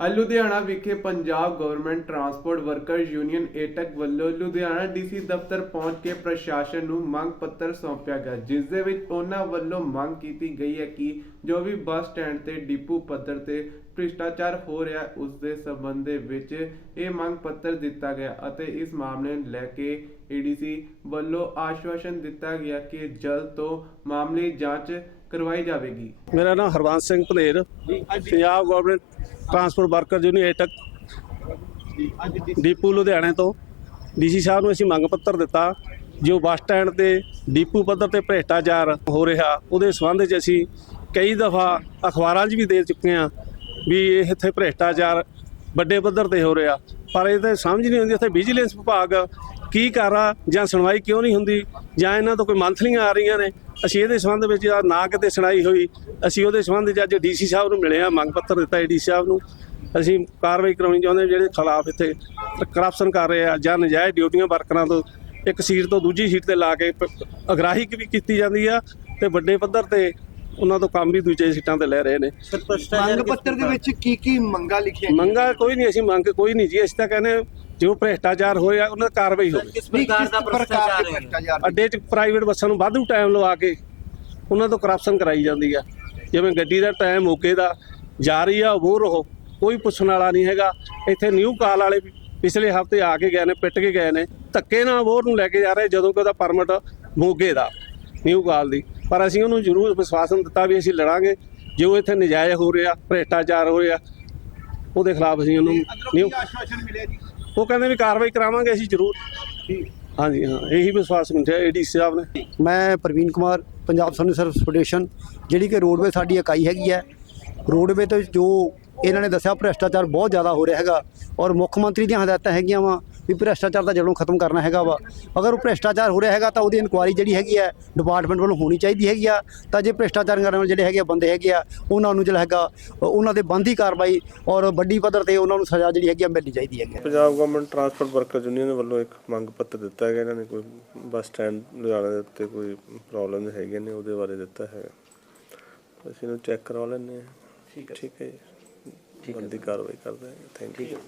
ਅੱਜ ਲੁਧਿਆਣਾ ਵਿਖੇ Punjab government transport workers union AITUC ਵੱਲੋਂ ਲੁਧਿਆਣਾ ਡੀਸੀ ਦਫ਼ਤਰ ਪਹੁੰਚ ਕੇ ਪ੍ਰਸ਼ਾਸਨ ਨੂੰ ਮੰਗ ਪੱਤਰ ਸੌਂਪਿਆ ਗਿਆ, ਜਿਸ ਦੇ ਵਿੱਚ ਉਹਨਾਂ ਵੱਲੋਂ ਮੰਗ ਕੀਤੀ ਗਈ ਹੈ ਕਿ ਜੋ ਵੀ ਬੱਸ ਸਟੈਂਡ ਤੇ ਡਿਪੂ ਪੱਧਰ ਤੇ ਭ੍ਰਿਸ਼ਟਾਚਾਰ ਹੋ ਰਿਹਾ, ਉਸ ਦੇ ਸੰਬੰਧ ਦੇ ਵਿੱਚ ਇਹ ਮੰਗ ਪੱਤਰ ਦਿੱਤਾ ਗਿਆ ਅਤੇ ਇਸ ਮਾਮਲੇ ਨੂੰ ਲੈ ਕੇ ਏਡੀਸੀ ਵੱਲੋਂ ਆਸ਼ਵਾਸਨ ਦਿੱਤਾ ਗਿਆ ਕਿ ਜਲਦ ਤੋਂ ਮਾਮਲੇ ਜਾਂਚ ਕਰਵਾਈ ਜਾਵੇਗੀ। ਮੇਰਾ ਨਾਮ Harvans Singh Bhaler, Punjab government transport worker union AITUC depot ਲੁਧਿਆਣੇ ਤੋਂ। ਡੀਸੀ ਸਾਹਿਬ ਨੂੰ ਅਸੀਂ ਮੰਗ ਪੱਤਰ ਦਿੱਤਾ, ਜੋ ਬੱਸ ਸਟੈਂਡ ਤੇ ਡੀਪੂ ਪੱਧਰ ਤੇ ਭ੍ਰਿਸ਼ਟਾਚਾਰ ਹੋ ਰਿਹਾ, ਉਹਦੇ ਸੰਬੰਧ 'ਚ ਅਸੀਂ ਕਈ ਦਫਾ ਅਖਬਾਰਾਂ 'ਚ ਵੀ ਦੇ ਚੁੱਕੇ ਹਾਂ ਵੀ ਇਹ ਇੱਥੇ ਭ੍ਰਿਸ਼ਟਾਚਾਰ ਵੱਡੇ ਪੱਧਰ ਤੇ ਹੋ ਰਿਹਾ। ਪਰ ਇਹ ਤਾਂ ਸਮਝ ਨਹੀਂ ਆਉਂਦੀ, ਇੱਥੇ ਵਿਜੀਲੈਂਸ ਵਿਭਾਗ ਕੀ ਕਰ ਰਿਹਾ, ਜਾਂ ਸੁਣਵਾਈ ਕਿਉਂ ਨਹੀਂ ਹੁੰਦੀ, ਜਾਂ ਇਹਨਾਂ ਤੋਂ ਕੋਈ ਮੰਥਲੀਆਂ ਆ ਰਹੀਆਂ ਨੇ। ਅਸੀਂ ਇਹਦੇ ਸੰਬੰਧ ਵਿੱਚ ਨਾ ਕਿਤੇ ਸੁਣਾਈ ਹੋਈ, ਅਸੀਂ ਉਹਦੇ ਸੰਬੰਧ ਵਿੱਚ ਅੱਜ ਡੀਸੀ ਸਾਹਿਬ ਨੂੰ ਮਿਲੇ ਆ, ਮੰਗ ਪੱਤਰ ਦਿੱਤਾ ਏਡੀ ਸਾਹਿਬ ਨੂੰ। ਅਸੀਂ ਕਾਰਵਾਈ ਕਰਾਉਣੀ ਚਾਹੁੰਦੇ ਜਿਹੜੇ ਖਿਲਾਫ ਇੱਥੇ ਕਰਪਸ਼ਨ ਕਰ ਰਹੇ ਆ, ਜਾਂ ਨਜਾਇਜ਼ ਡਿਊਟੀਆਂ ਵਰਕਰਾਂ ਤੋਂ, ਇੱਕ ਸੀਟ ਤੋਂ ਦੂਜੀ ਸੀਟ ਤੇ ਲਾ ਕੇ ਅਗਰਾਹੀ ਵੀ ਕੀਤੀ ਜਾਂਦੀ ਆ, ਤੇ ਵੱਡੇ ਪੱਧਰ ਤੇ ਉਹਨਾਂ ਤੋਂ ਕੰਮ ਵੀ ਦੂਜੇ ਸੀਟਾਂ ਤੇ ਲੈ ਰਹੇ ਨੇ। ਮੰਗ ਪੱਤਰ ਦੇ ਵਿੱਚ ਕੀ ਕੀ ਮੰਗਾਂ ਲਿਖੀਆਂ ਮੰਗਾ ਕੋਈ ਨਹੀਂ ਅਸੀਂ ਮੰਗ ਕੋਈ ਨਹੀਂ ਜੀ ਅਸੀਂ ਤਾਂ ਕਹਿੰਦੇ ਹਾਂ, ਜੋ ਭ੍ਰਿਸ਼ਟਾਚਾਰ ਹੋਇਆ ਉਹਨਾਂ ਤੇ ਕਾਰਵਾਈ ਹੋਵੇ। ਕਿਸ ਪ੍ਰਕਾਰ ਦਾ ਭ੍ਰਿਸ਼ਟਾਚਾਰ ਦੇ ਹੈ? ਅੱਡੇ 'ਚ ਪ੍ਰਾਈਵੇਟ ਬੱਸਾਂ ਨੂੰ ਵਾਧੂ ਟਾਈਮ ਲਵਾ ਕੇ ਉਹਨਾਂ ਤੋਂ ਕਰਪਸ਼ਨ ਕਰਾਈ ਜਾਂਦੀ ਆ। ਜਿਵੇਂ ਗੱਡੀ ਦਾ ਟਾਈਮ ਮੌਕੇ ਦਾ ਜਾਰੀ ਆ ਉਹ ਰਹੋ ਕੋਈ ਪੁੱਛਣ ਵਾਲਾ ਨਹੀਂ ਹੈਗਾ। ਇੱਥੇ ਨਿਊ ਕਾਲ ਵਾਲੇ ਵੀ ਪਿਛਲੇ ਹਫ਼ਤੇ ਆ ਕੇ ਗਏ ਨੇ ਪਿੱਟ ਕੇ ਗਏ ਨੇ। ਧੱਕੇ ਨਾਲ ਵੋਰ ਨੂੰ ਲੈ ਕੇ ਜਾ ਰਹੇ ਜਦੋਂ ਕਿ ਉਹਦਾ ਪਰਮਿਟ ਮੋਗੇ ਦਾ। ਨਿਊ ਕਾਲ ਦੀ। ਪਰ ਅਸੀਂ ਉਹਨੂੰ ਜ਼ਰੂਰ ਵਿਸ਼ਵਾਸਨ ਦਿੱਤਾ ਵੀ ਅਸੀਂ ਲੜਾਂਗੇ। ਜੋ ਇੱਥੇ ਨਜਾਇਜ਼ ਹੋ ਰਿਹਾ ਭ੍ਰਿਸ਼ਟਾਚਾਰ ਹੋ ਰਿਹਾ ਉਹਦੇ ਖਿਲਾਫ ਅਸੀਂ ਉਹਨੂੰ ਨਿਊ ਆਸ਼ਵਾਸਨ ਮਿਲਿਆ ਜੀ? ਉਹ ਕਹਿੰਦੇ ਵੀ ਕਾਰਵਾਈ ਕਰਾਵਾਂਗੇ ਅਸੀਂ ਜ਼ਰੂਰ। ਹਾਂਜੀ ਹਾਂ ਇਹੀ ਵਿਸ਼ਵਾਸ ਮਿਲਿਆ ਏਡੀ ਸਾਹਿਬ ਨੇ। ਮੈਂ Parveen Kumar Punjab service service federation ਜਿਹੜੀ ਕਿ ਰੋਡਵੇ ਸਾਡੀ ਇਕਾਈ ਹੈਗੀ ਹੈ। ਰੋਡਵੇ ਤੇ ਜੋ ਇਹਨਾਂ ਨੇ ਦੱਸਿਆ ਭ੍ਰਿਸ਼ਟਾਚਾਰ ਬਹੁਤ ਜ਼ਿਆਦਾ ਹੋ ਰਿਹਾ ਹੈਗਾ। ਔਰ ਮੁੱਖ ਮੰਤਰੀ ਦੀਆਂ ਹਦਾਇਤਾਂ ਹੈਗੀਆਂ ਵਾ। ਵੀ ਭ੍ਰਿਸ਼ਟਾਚਾਰ ਦਾ ਜੜੋਂ ਖਤਮ ਕਰਨਾ ਹੈਗਾ ਵਾ। ਅਗਰ ਉਹ ਭ੍ਰਿਸ਼ਟਾਚਾਰ ਹੋ ਰਿਹਾ ਹੈਗਾ ਤਾਂ ਉਹਦੀ ਇਨਕੁਆਇਰੀ ਜਿਹੜੀ ਹੈਗੀ ਹੈ ਡਿਪਾਰਟਮੈਂਟ ਵੱਲੋਂ ਹੋਣੀ ਚਾਹੀਦੀ ਹੈਗੀ ਆ। ਤਾਂ ਜੇ ਭ੍ਰਿਸ਼ਟਾਚਾਰ ਕਰਨ ਵਾਲੇ ਜਿਹੜੇ ਹੈਗੇ ਆ ਬੰਦੇ ਹੈਗੇ ਆ ਉਹਨਾਂ ਨੂੰ ਜਿਹੜਾ ਹੈਗਾ ਉਹਨਾਂ ਦੇ ਬੰਦੀ ਕਾਰਵਾਈ ਔਰ ਵੱਡੀ ਪੱਧਰ ਤੇ ਉਹਨਾਂ ਨੂੰ ਸਜ਼ਾ ਜਿਹੜੀ ਹੈਗੀ ਆ ਮਿਲਣੀ ਚਾਹੀਦੀ ਹੈਗੀ Punjab government transport worker union ਵੱਲੋਂ ਇੱਕ ਮੰਗ ਪੱਤਰ ਦਿੱਤਾ ਹੈਗਾ ਇਹਨਾਂ ਨੇ ਕੋਈ ਬੱਸ ਸਟੈਂਡ ਲੁਧਿਆਣਾ ਦੇ ਉੱਤੇ ਕੋਈ ਪ੍ਰੋਬਲਮ ਹੈਗੇ ਨੇ ਉਹਦੇ ਬਾਰੇ ਦਿੱਤਾ ਹੈਗਾ ਅਸੀਂ ਇਹਨੂੰ ਚੈੱਕ ਕਰਵਾ ਲੈਂਦੇ ਹਾਂ। ਠੀਕ ਹੈ। ਠੀਕ ਹੈ ਜੀ। ਬੰਦੀ ਕਾਰਵਾਈ ਕਰਦੇ ਹਾਂ। Thank you